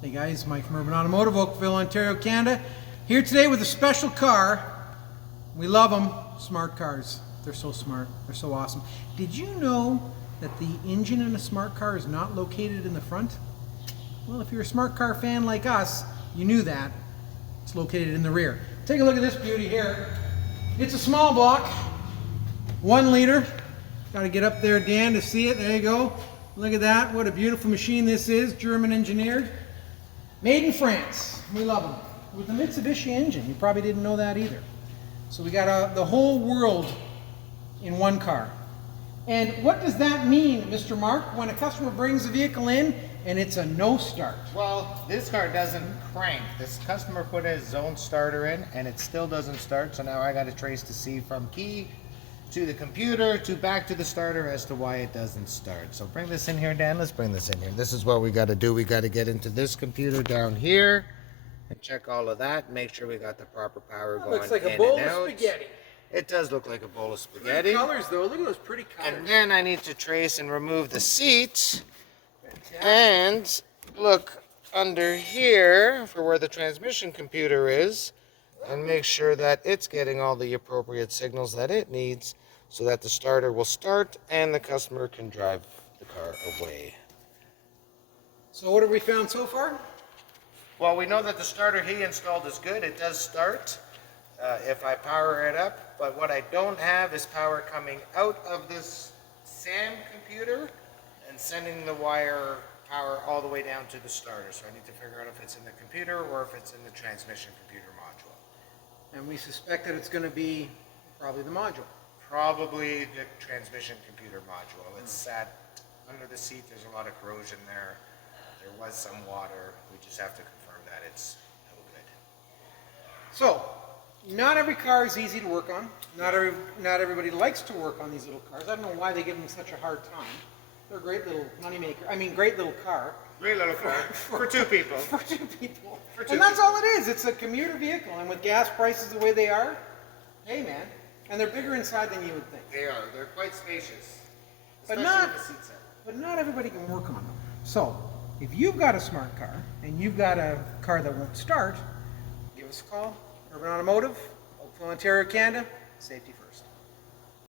Hey guys, Mike from Urban Automotive, Oakville, Ontario, Canada. Here today with a special car. We love them, smart cars. They're so smart, they're so awesome. Did you know that the engine in a smart car is not located in the front? Well, if you're a smart car fan like us, you knew that. It's located in the rear. Take a look at this beauty here. It's a small block, 1 liter. Got to get up there, Dan, to see it. There you go. Look at that. What a beautiful machine this is. German engineered. Made in France. We love them. With a Mitsubishi engine. You probably didn't know that either. So we got the whole world in one car. And what does that mean, Mr. Mark, when a customer brings the vehicle in and it's a no start? Well, this car doesn't crank. This customer put his own starter in and it still doesn't start. So now I got to trace to see from key to the computer to back to the starter as to why it doesn't start. So bring this in here, Dan. Let's bring this in here. This is what we got to do. We got to get into this computer down here and check all of that. Make sure we got the proper power going. Looks like a bowl of spaghetti. It does look like a bowl of spaghetti. Pretty colors though. Look at those pretty colors. And then I need to trace and remove the seat. And look under here for where the transmission computer is and make sure that it's getting all the appropriate signals that it needs so that the starter will start and the customer can drive the car away. So what have we found so far? Well, we know that the starter he installed is good. It does start if I power it up, but what I don't have is power coming out of this SAM computer and sending the wire power all the way down to the starter. So I need to figure out if it's in the computer or if it's in the transmission computer module. And we suspect that it's going to be probably the module. Probably the transmission computer module. It's sat under the seat. There's a lot of corrosion there. There was some water. We just have to confirm that it's no good. So, not every car is easy to work on. Not everybody likes to work on these little cars. I don't know why they give them such a hard time. They're a great little moneymaker. I mean, great little car. Great little car. For two people. For two people. And that's all it is. It's a commuter vehicle. And with gas prices the way they are, hey man. And they're bigger inside than you would think. They are. They're quite spacious. But Especially not, with the seats in. but not everybody can work on them. So, if you've got a smart car and you've got a car that won't start, give us a call. Urban Automotive, Oakville, Ontario, Canada. Safety first.